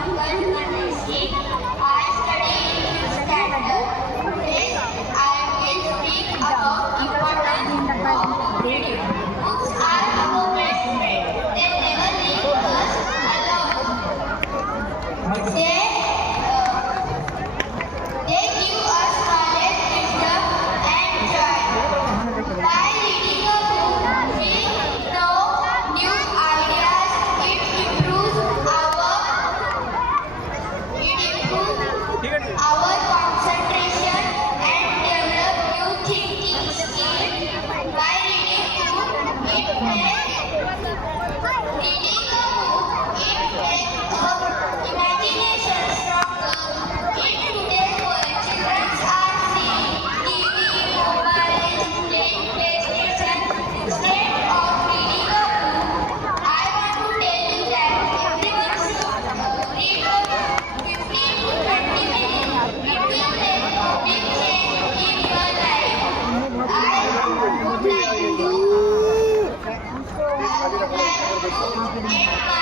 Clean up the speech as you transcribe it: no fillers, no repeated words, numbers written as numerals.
Pankaj Manesi. I study in standard. Today I will speak about importance of reading. Books are our best friend. They never leave us alone. They give us knowledge, wisdom, and joy. By reading a book, we know new ideas. It improves our concentration and develop new thinking skills. By reading book, it makes reading a book, it makes imagination stronger. In today's world, children are seeing TV, mobiles, playing PlayStation instead of reading a book. I want to tell you that everyone should read a book 15 to 20 minutes. It will make a big change in your life. I would like to end my